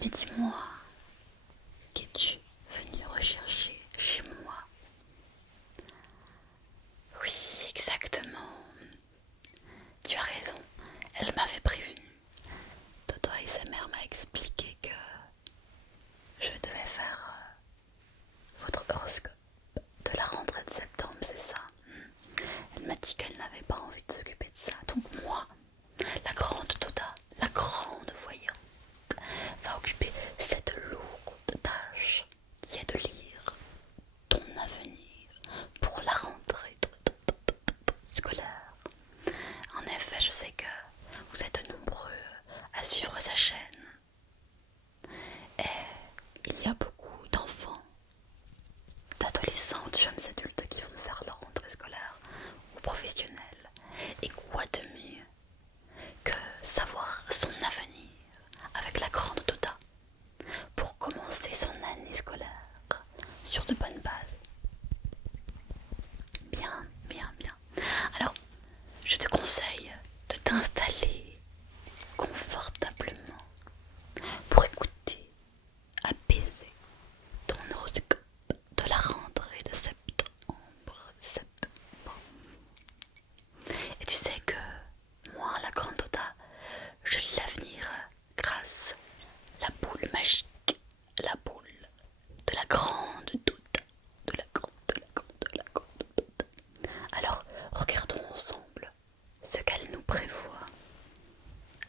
Mais dis-moi, qu'es-tu venu rechercher chez moi? Oui, exactement. Tu as raison, elle m'avait prévenu. Toto et sa mère m'a expliqué que je devais faire votre horoscope de la rentrée de septembre, c'est ça? Elle m'a dit qu'elle n'avait pas envie de s'occuper de ça. Donc moi, la grande Tota, la grande voyante, va occuper cette lourde tâche qui est de lire ton avenir pour la rentrée scolaire. En effet, je sais que vous êtes nombreux à suivre sa chaîne et il y a beaucoup d'enfants, d'adolescents, de jeunes adultes qui vont faire leur rentrée scolaire ou professionnelle. Et quoi de mieux que savoir son avenir avec la grande Tota pour commencer son année scolaire sur de bonnes bases. Bien, bien, bien. Alors, je te conseille de t'installer confortablement pour écouter, apaiser ton horoscope de la rentrée de septembre. Et tu sais que moi, la grande Tota, je lis l'avenir grâce à la boule magique, la boule de la grande Tota, de la grande, de la grande, de la grande Tota. Alors, regardons ensemble ce qu'elle nous prévoit.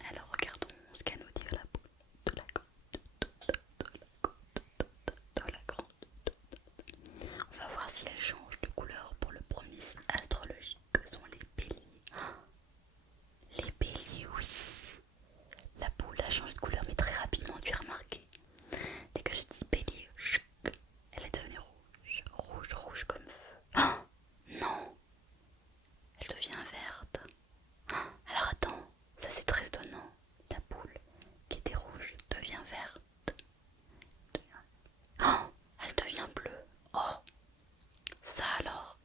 Alors, regardons ce qu'elle nous dit la boule de la grande Tota, de la grande Tota, de la grande Tota. On va voir si elle change de couleur pour le premier signe astrologique que sont les béliers. Les béliers, oui. La boule a changé de couleur, mais très rapidement, tu as remarqué. Dès que j'ai dit bélier, elle est devenue rouge. Rouge, rouge comme feu. Oh non, elle devient verte. Alors attends, ça c'est très étonnant. La boule qui était rouge devient verte. Oh, elle devient bleue. Oh, ça alors,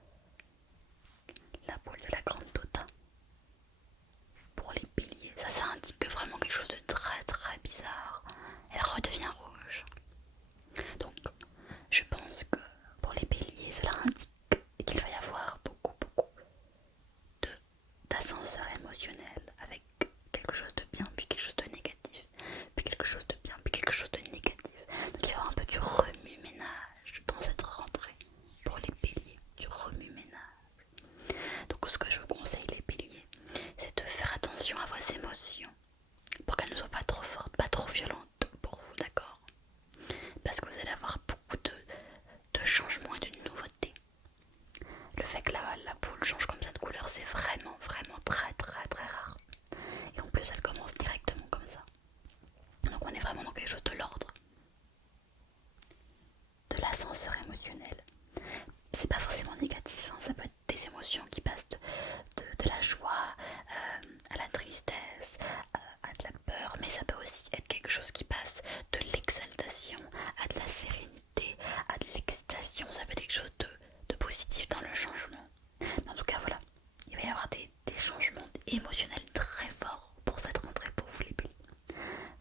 la boule de la grande Tota. Pour les béliers, ça indique vraiment quelque chose de très très bizarre. Elle redevient rouge. Donc, je pense que pour les béliers, cela indique qu'il va y avoir beaucoup de d'ascenseur émotionnel avec quelque chose de bien, puis quelque chose de négatif, puis quelque chose de bien, puis quelque chose de négatif. Donc, il y aura un peu du remue-ménage dans cette rentrée pour les béliers, du remue-ménage. Donc, ce que je vous conseille, les béliers, c'est de faire attention à vos émotions pour qu'elles ne soient pas trop fortes, pas trop violentes pour vous, d'accord? Parce que vous allez avoir beaucoup de changements et de nouveautés. Le fait que la boule change comme ça de couleur, c'est vraiment très rare. Et en plus, elle commence directement comme ça. Donc on est vraiment dans quelque chose de l'ordre de l'ascenseur émotionnel. C'est pas forcément négatif, hein. Ça peut être des émotions qui passent de la joie à la tristesse, à de la peur, mais ça peut aussi être quelque chose qui passe de l'exaltation à de la sérénité, à de l'excitation. Ça peut être quelque chose de positif dans le changement. Mais en tout cas, voilà, il va y avoir des changements émotionnels très forts pour cette rentrée pour vous les béliers.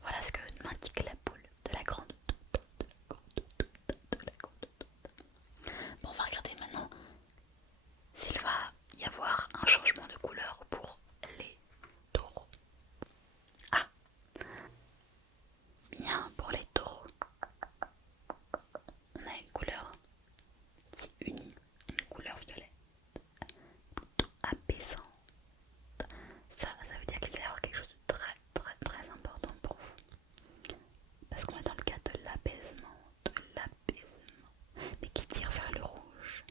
Voilà ce que m'indique la boule de la grande de la grande. Bon, on va regarder maintenant s'il va y avoir un changement de couleur pour les taureaux. Ah, bien pour les taureaux. On a une couleur qui unit, une couleur violette, plutôt apaisante. Ça veut dire qu'il va y avoir quelque chose de très important pour vous. Parce qu'on est dans le cas de l'apaisement, mais qui tire vers le rouge.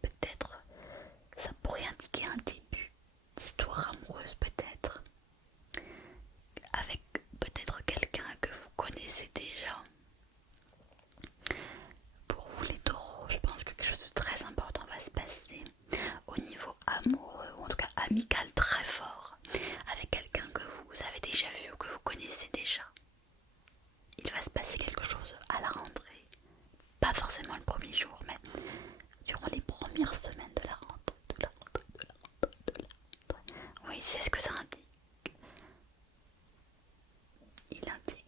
Peut-être ça pourrait indiquer un début d'histoire amoureuse, peut-être avec peut-être quelqu'un que vous connaissez déjà. Pour vous les taureaux, je pense que quelque chose de très important va se passer au niveau amoureux, ou en tout cas amical très fort, avec quelqu'un que vous avez déjà vu ou que vous connaissez déjà. Il va se passer quelque chose à la rentrée, pas forcément le premier jour, mais durant les premières semaines de la rentrée, Oui, c'est ce que ça indique. Il indique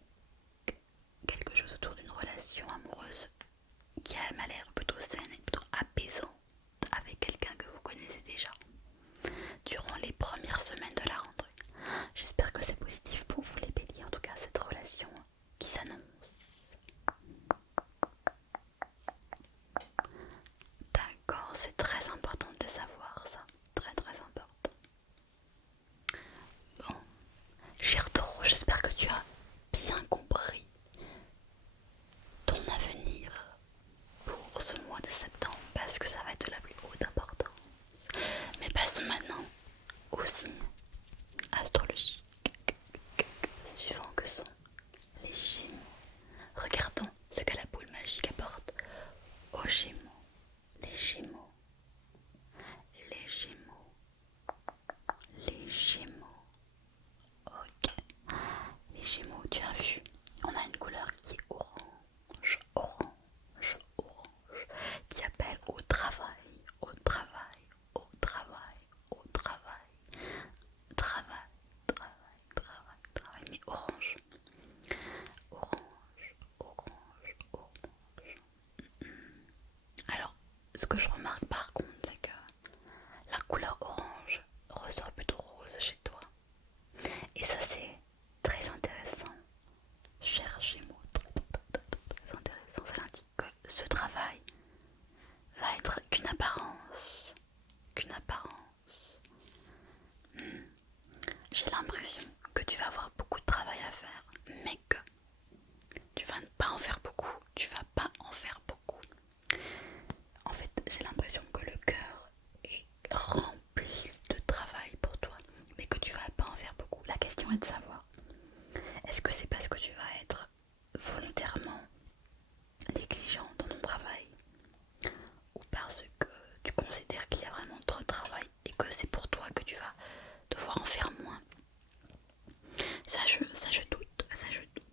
je doute, ça je doute.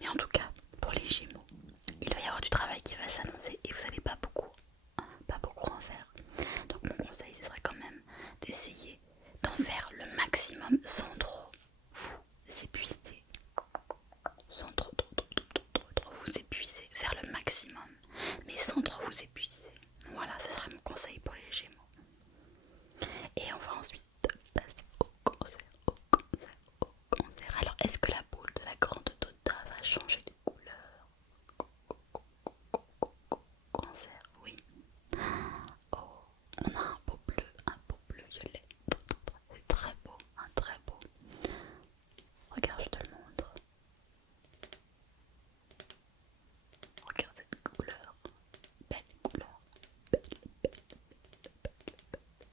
Mais en tout cas, pour les Gémeaux, il va y avoir du travail qui va s'annoncer et vous n'allez pas beaucoup en faire. Donc mon conseil, ce serait quand même d'essayer d'en faire le maximum sans trop vous épuiser. Sans trop vous épuiser. Faire le maximum, mais sans trop vous épuiser. Voilà, ce serait mon conseil pour les Gémeaux. Et on va ensuite passer au cancer, au cancer, au cancer. Alors, est-ce que la boule de la grande Tota va changer de couleur? Cancer, oui. Oh, on a un beau bleu violet. C'est très beau, un très beau. Regarde, je te le montre. Regarde cette couleur. Belle couleur.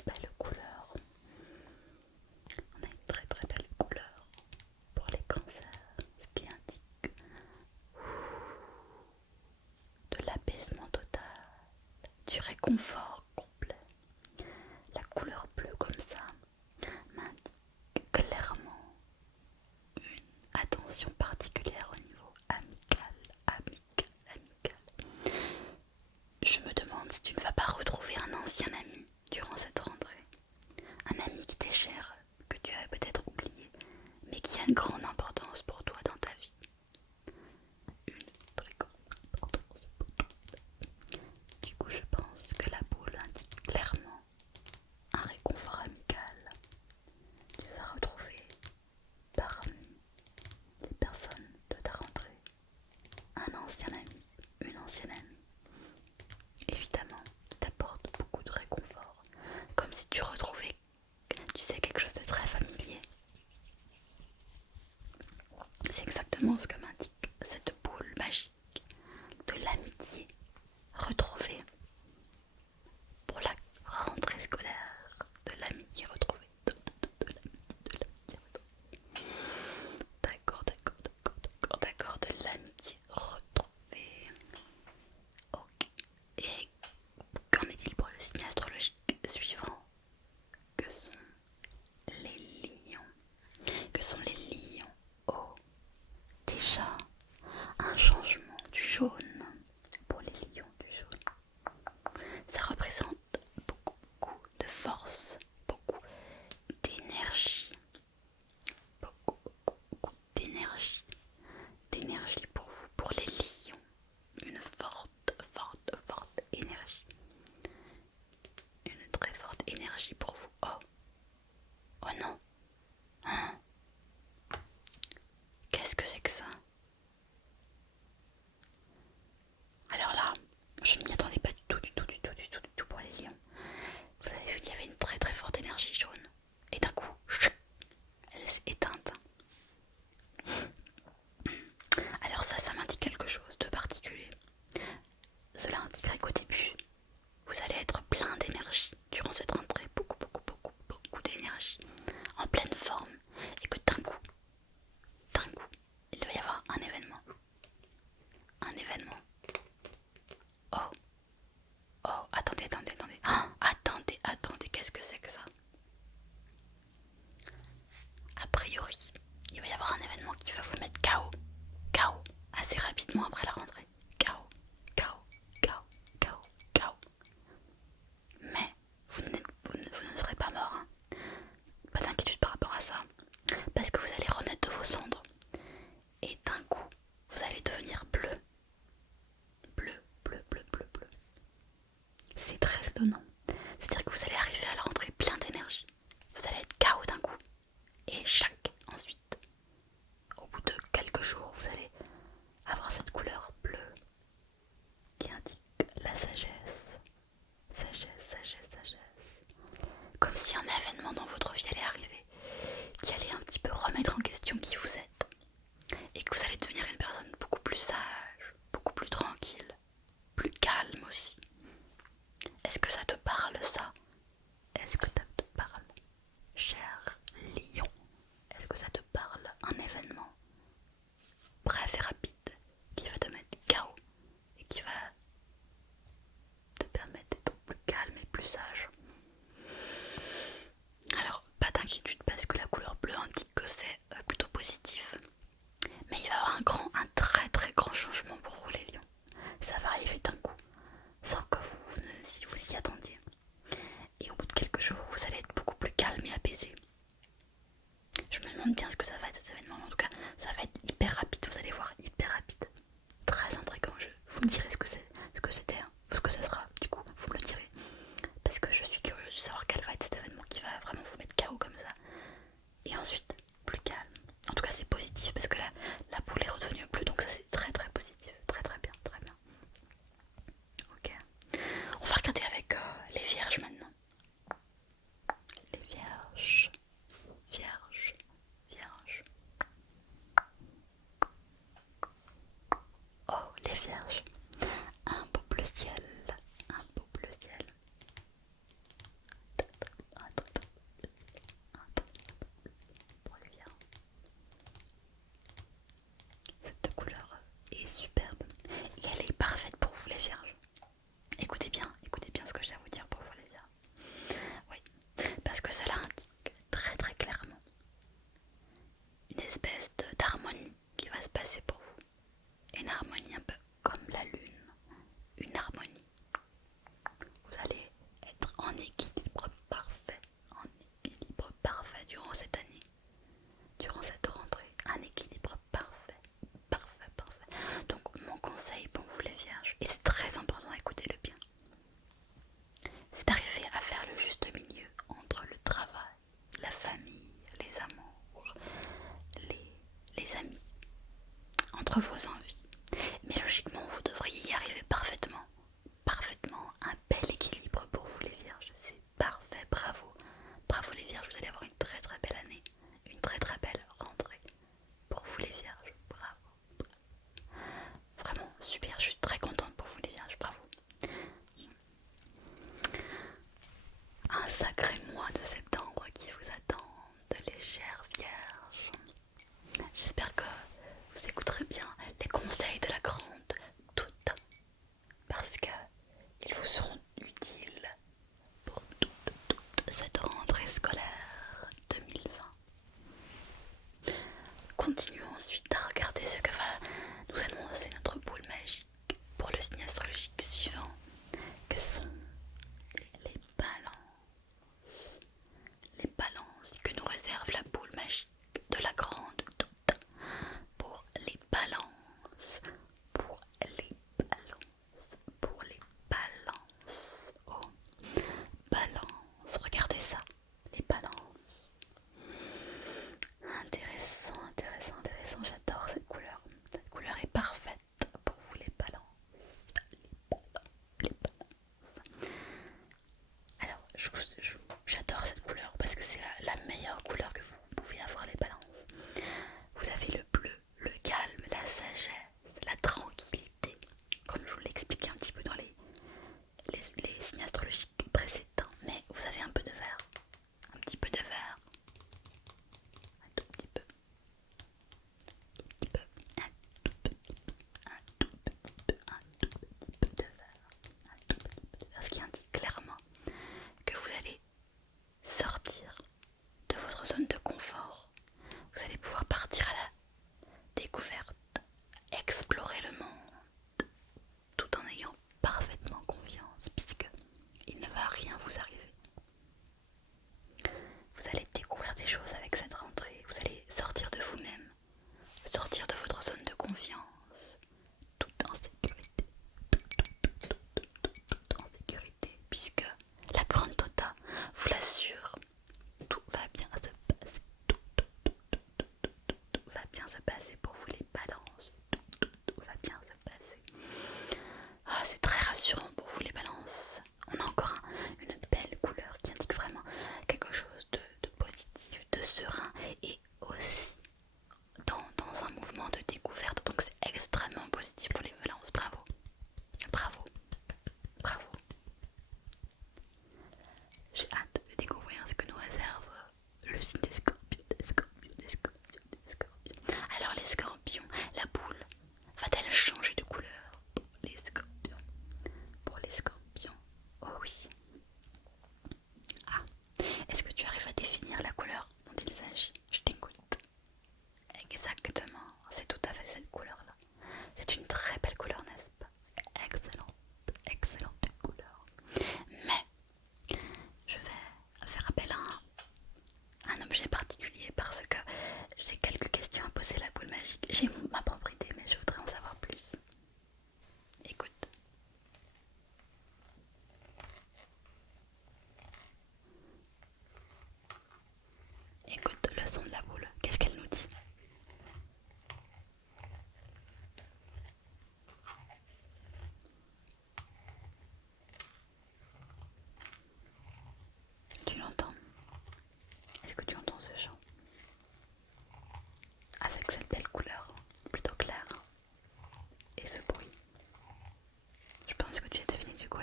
Belle couleur. On a une très belle couleur pour les cancers, ce qui indique de l'apaisement total, du réconfort complet. La couleur bleue comme ça m'indique clairement une attention particulière au niveau amical. Je me demande si tu ne vas pas retrouver un ancien ami durant cette rentrée. Un ami qui t'est cher, que tu as peut-être oublié, mais qui a une grande importance pour toi dans ta vie. Une très grande importance pour toi. Du coup, je pense que la boule indique clairement un réconfort amical. Tu vas retrouver parmi les personnes de ta rentrée un ancien ami, une ancienne amie. Évidemment, t'apporte beaucoup de réconfort, comme si tu retrouvais, tu sais, quelque chose de très familier. C'est exactement ce que m'indique cette boule magique de l'amitié retrouvée pour la rentrée scolaire, de l'amitié retrouvée, de l'amitié retrouvée. D'accord, de l'amitié retrouvée. Ok. Et qu'en est-il pour le signe astrologique suivant, que sont les lions? Que sont les lions? Oh, déjà un changement du jaune pour les lions du jaune. Ça représente beaucoup de force, beaucoup d'énergie, beaucoup d'énergie pour vous, pour les lions. Une forte énergie. Une très forte énergie pour vous. Oh non. Hein? Qu'est-ce que c'est que ça? Alors là, je ne m'y attendais pas du tout pour les lions. Vous avez vu, il y avait une très forte énergie jaune. Et d'un coup, elle s'est éteinte. Alors ça m'indique quelque chose de particulier. Cela indiquerait qu'au début, vous allez être plein d'énergie durant cette rentrée. Beaucoup d'énergie. En pleine forme. Et que d'un coup, il va y avoir vierges. Un beau bleu ciel, un beau bleu ciel. Pour les vierges. Cette couleur est superbe et elle est parfaite pour vous les vierges. Écoutez bien ce que j'ai à vous dire pour vous les vierges. Oui, parce que cela indique très très clairement une espèce d'harmonie qui va se passer pour vous. Une harmonie un peu comme la lune, une harmonie. Vous allez être en équilibre parfait durant cette année, durant cette rentrée, un équilibre parfait. Donc mon conseil pour vous les vierges, et c'est très important, écoutez-le bien, c'est d'arriver à faire le juste milieu entre le travail, la famille, les amours, les amis, entre vos envies. Mais logiquement, vous devriez y arriver parfaitement. Un bel équilibre pour vous les vierges. C'est parfait, bravo. Bravo les vierges, vous allez avoir une très très belle année. Une très très belle rentrée. Pour vous les vierges, bravo. Vraiment super, je suis très contente pour vous les vierges, bravo. Un sacré mois de septembre qui vous attend, de légères vierges. J'espère que vous écouterez bien les conseils de la grande toute, parce que ils vous seront utiles pour toute cette rentrée scolaire 2020. Continuons ensuite à regarder ce que va nous annoncer notre boule magique pour le signe astrologique suivant, que sont les balances. Les balances que nous réserve la boule magique de la grande toute. Pour les balances, pour les balances, pour les balances. Oh, balance, regardez ça, les balances. Intéressant, j'adore cette couleur. Cette couleur est parfaite pour vous les balances. Les balances. Alors, j'adore cette couleur parce que c'est la meilleure couleur que vous pouvez avoir les balances. Vous avez le bleu, le calme, la sagesse, la tranquillité. Comme je vous l'ai expliqué un petit peu dans les signes astrologiques précédents. Mais vous avez un peu de vert. Un petit peu de vert. Un tout petit peu. Un tout petit peu. Un tout petit peu. Un tout petit peu de vert. Un tout petit peu de vert. Ce qui indique clairement que vous allez sortir de votre zone de confort. Vous allez pouvoir partir à la découverte, explorer le monde, tout en ayant parfaitement confiance, puisque il ne va rien vous arriver. Vous allez découvrir des choses avec cette rentrée. Vous allez sortir de vous-même, sortir de votre zone de confiance, tout en sécurité, tout en sécurité, puisque la grande Tota vous l'assure, tout va bien se passer, tout va bien se passer pour vous les balances, tout va bien se passer. Ah, c'est très rassurant pour vous les balances. On a encore une belle couleur qui indique vraiment quelque chose de positif, de serein et aussi dans un mouvement de découverte. Donc c'est extrêmement positif pour les balances. Bravo, bravo, bravo. J'ai hâte de découvrir ce que nous réserve le signe des scorpions, des scorpions. Alors les scorpions,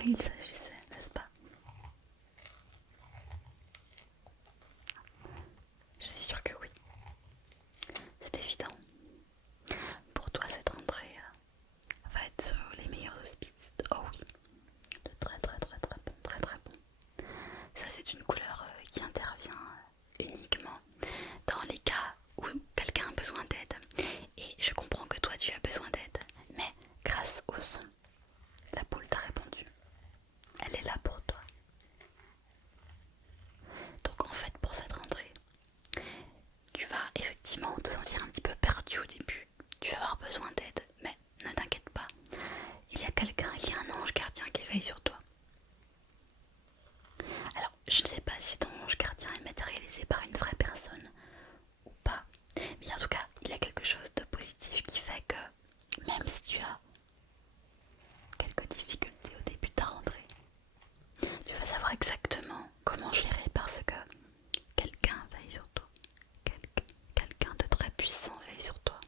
il s'agissait, n'est-ce pas? Je suis sûre que oui. C'est évident. Pour toi, cette rentrée va être sur les meilleurs auspices. Oh oui, de très très très très bon, très très bon. Ça, c'est une couleur qui intervient uniquement dans les cas où quelqu'un a besoin d'aide. Et je comprends que toi, tu as besoin d'aide. Mais grâce au son, la boule t'a répondu. Elle est là pour toi. Donc en fait, pour cette rentrée, tu vas effectivement te sentir un petit peu perdu au début. Tu vas avoir besoin d'aide, mais ne t'inquiète pas. Il y a quelqu'un, il y a un ange gardien qui veille sur toi. Alors, je ne sais pas si ton ange gardien est matérialisé par une vraie personne ou pas. Mais en tout cas, il y a quelque chose de positif qui fait que même si tu as quelques difficultés au début de ta rentrée, tu vas savoir exactement comment gérer parce que quelqu'un veille sur toi. Quelqu'un de très puissant veille sur toi.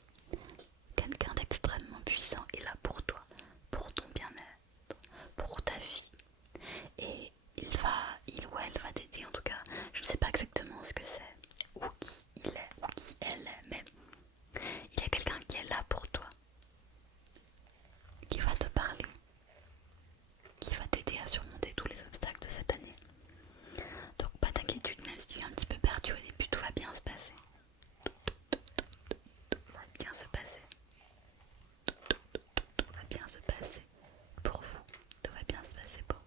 Quelqu'un d'extrêmement puissant est là pour toi, pour ton bien-être, pour ta vie. Et il ou elle va t'aider en tout cas. Je ne sais pas exactement ce que c'est, ou qui il est, ou qui elle est, mais il y a quelqu'un qui est là pour toi, qui va te parler, qui va t'aider à surmonter tous les obstacles de cette année. Donc pas d'inquiétude, même si tu es un petit peu perdu au début, tout va bien se passer. Tout va bien se passer. Tout va bien se passer pour vous. Tout va bien se passer pour vous.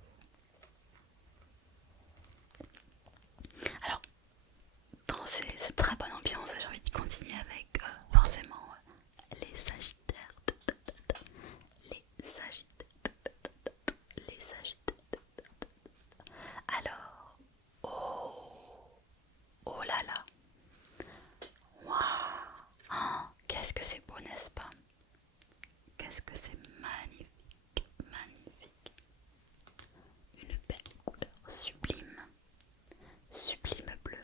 Alors, dans cette très bonne ambiance, j'ai envie de continuer avec forcément les Sagittaires. Les Sagittaires. Les Sagittaires. Alors, oh là là. Waouh. Oh, qu'est-ce que c'est beau, n'est-ce pas? Qu'est-ce que c'est magnifique, magnifique. Une belle couleur sublime, sublime bleu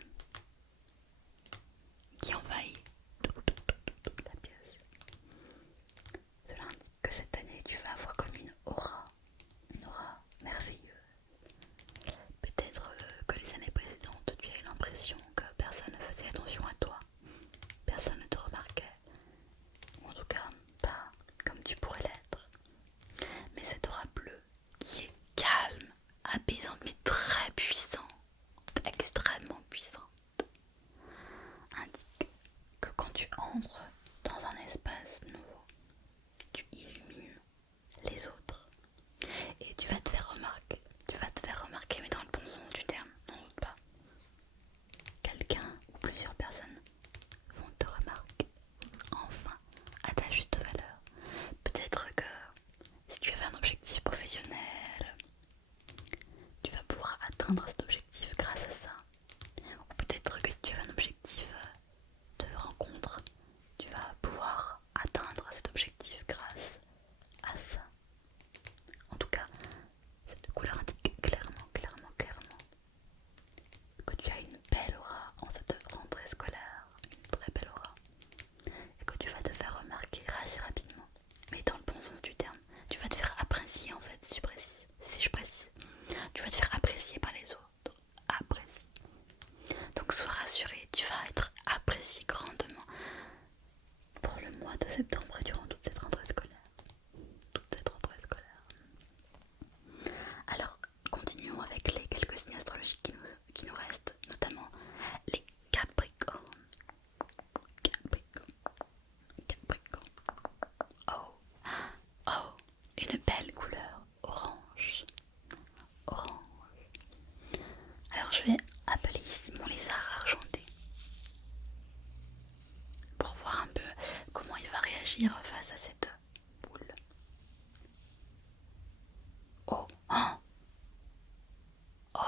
qui envahit toute la pièce. Cela indique que cette année tu vas avoir comme une aura merveilleuse. Peut-être que les années précédentes tu as eu l'impression que personne ne faisait attention à toi, personne ne te remarquait, ou en tout cas pas comme tu pourrais l'être. Mais cette aura bleue qui est calme, apaisante mais très puissante, extrêmement puissante, indique que quand tu entres dans un espace nouveau, tu illumines les autres et tu vas te faire remarquer mais dans le bon sens du terme, n'en doute pas. Quelqu'un ou plusieurs personnes vont te remarquer enfin à ta juste valeur. Peut-être que si tu avais un objectif professionnel, tu vas pouvoir atteindre cet objectif grâce à ça. Ou peut-être que si tu avais un objectif de rencontre, tu vas pouvoir atteindre cet objectif grâce à ça. En tout cas, cette couleur indique clairement que tu as une belle aura en cette rentrée scolaire, une très belle aura, et que tu vas te faire remarquer assez rapidement, mais dans le bon sens du terme. Tu vas te faire apprécier en fait, si je précise. Tu vas te faire apprécier par les autres, apprécier. Donc sois rassuré, tu vas être apprécié grandement pour le mois de septembre et durant toute cette rentrée scolaire. Alors, continuons avec les quelques signes astrologiques qui nous restent, notamment les Capricornes. Capricorne. Oh, oh, une belle couleur orange. Alors, je vais appeler ici mon lézard argenté pour voir un peu comment il va réagir face à cette boule. Oh, oh, oh,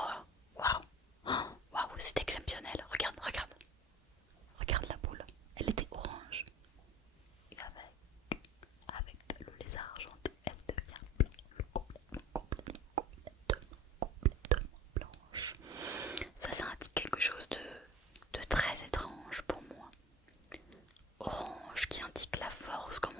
waouh, oh, waouh, c'est exceptionnel. Regarde la boule. Elle était orange. Et avec le lézard argenté, elle devient complètement blanche. Ça indique quelque chose de très étrange pour moi. Orange qui indique la force, comme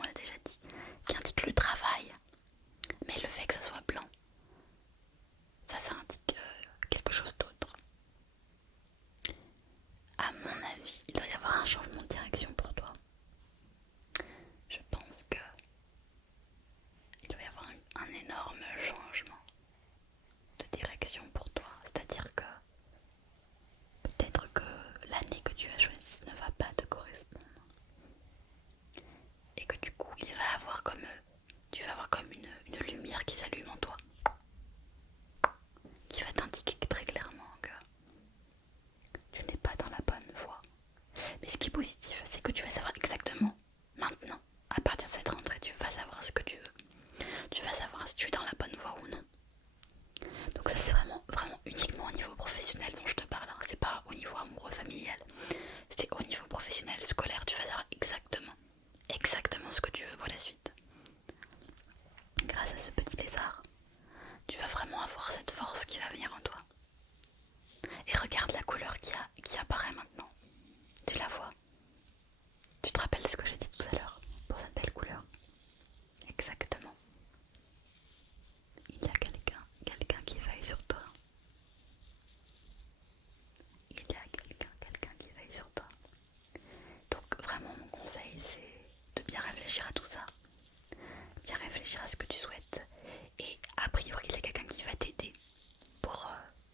réfléchir à tout ça, bien réfléchir à ce que tu souhaites. Et a priori, il y a quelqu'un qui va t'aider pour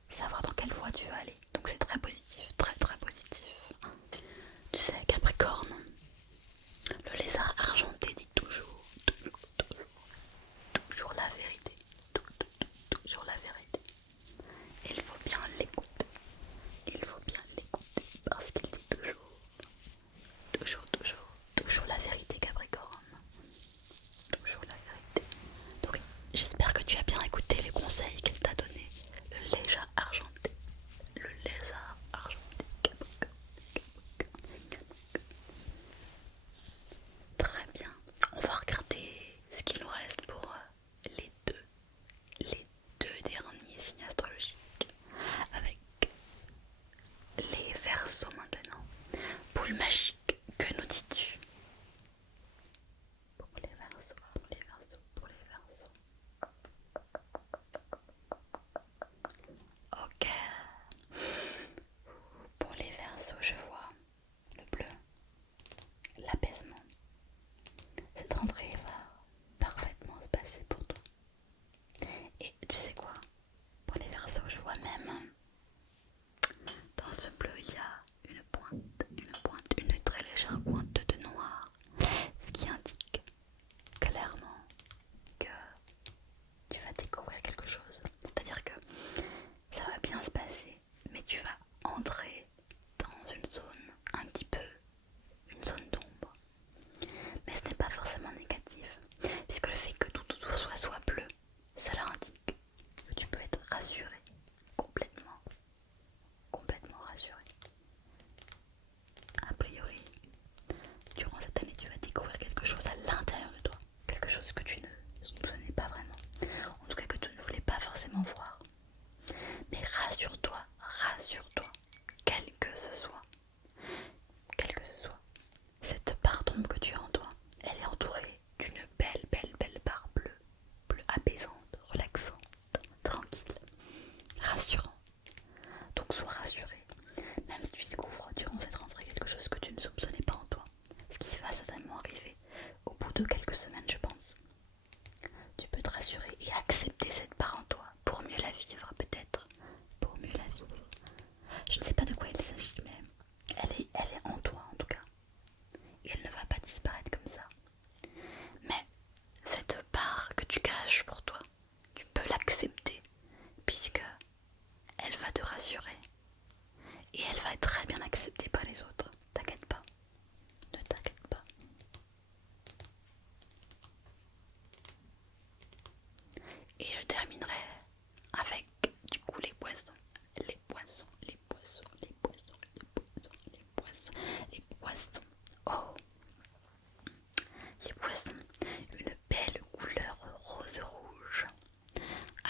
savoir dans quelle voie tu vas aller. Donc c'est très positif, très très positif. Tu sais, Capricorne, le lézard argenté dit toujours la vérité. Toujours la vérité. Et il faut bien l'écouter. Il faut bien l'écouter parce qu'il dit toujours la vérité, Capricorne. Toujours la vérité. Donc j'espère que tu as bien écouté les conseils qu'elle t'a donnés. Le lézard argenté. Le lézard argenté, Capricorne. Très bien. On va regarder ce qu'il nous reste pour les deux derniers signes astrologiques avec les Verseaux maintenant. Boule magique, que nous dis-tu? Pour les Verseaux, pour les Verseaux, pour les Verseaux. Ok. Pour les Verseaux, je vois le bleu, l'apaisement. Cette rentrée va parfaitement se passer pour toi. Et tu sais quoi? Pour les Verseaux, je vois même dans ce bleu, il y a une très légère pointe de noir, ce qui indique clairement que tu vas découvrir quelque chose. C'est-à-dire que ça va bien se passer, mais tu vas entrer dans une zone un petit peu, une zone d'ombre. Mais ce n'est pas forcément négatif, puisque le fait que tout autour soit bleu, cela indique que tu peux être rassuré, complètement rassuré. A priori, durant cette année, tu vas découvrir quelque chose à l'intérieur de toi, quelque chose que tu ne soupçonnais pas vraiment, en tout cas que tu ne voulais pas forcément voir. Mais rassure-toi, quel que ce soit, cette part d'ombre que tu as en toi, elle est entourée d'une belle barre bleue apaisante, relaxante, tranquille, rassurante. Donc sois rassuré, même si tu découvres durant cette rentrée quelque chose que tu ne soupçonnais pas en toi, ce qui va certainement arriver au bout de quelques semaines, je pense. Tu peux te rassurer et accepter cette part en toi pour mieux la vivre, peut-être. Pour mieux la vivre. Je ne sais pas de quoi il s'agit, mais elle est en toi en tout cas. Et elle ne va pas disparaître comme ça. Mais cette part que tu caches pour toi, tu peux l'accepter puisque elle va te rassurer et elle va être très bien acceptée par les autres. T'inquiète pas, ne t'inquiète pas. Et je terminerai avec du coup les poissons. Les poissons, les poissons, les poissons, les poissons, les poissons, les poissons. Oh, les poissons, une belle couleur rose-rouge.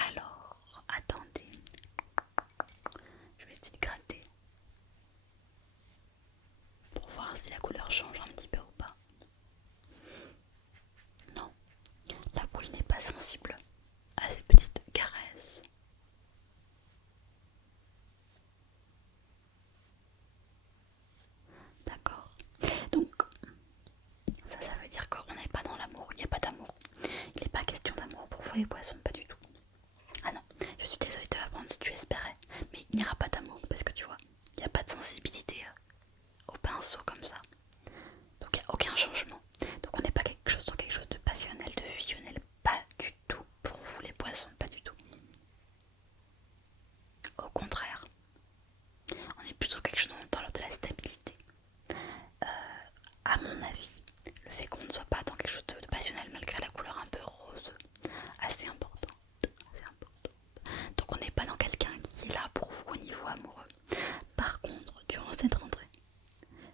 Alors, attendez, je vais essayer de gratter pour voir si la couleur change un petit peu ou pas. Non, la boule n'est pas sensible à ces petites caresses. D'accord. Donc, ça veut dire qu'on n'est pas dans l'amour, il n'y a pas d'amour. Il n'est pas question d'amour pour vous les poissons, pas du tout. Ah non, je suis désolée de te l'apprendre si tu espérais, mais il n'y aura pas d'amour parce que tu vois, il n'y a pas de sensibilité au pinceau comme ça. Donc il n'y a aucun changement. Donc on n'est pas dans quelque chose de passionnel, de fusionnel, pas du tout pour vous les poissons, pas du tout. Au contraire, on est plutôt quelque chose dans l'ordre de la stabilité. À mon avis, le fait qu'on ne soit pas dans quelque chose de passionnel malgré la couleur un peu rose, assez important. Donc on n'est pas dans quelqu'un qui est là pour vous au niveau amoureux. Par contre, durant cette rentrée,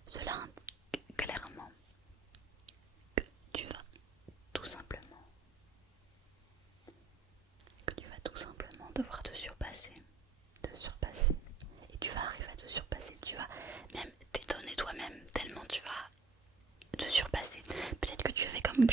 cela indique clairement que tu vas tout simplement devoir te surpasser, et tu vas arriver à te surpasser, tu vas même t'étonner toi-même tellement tu vas te surpasser. Peut-être que tu avais comme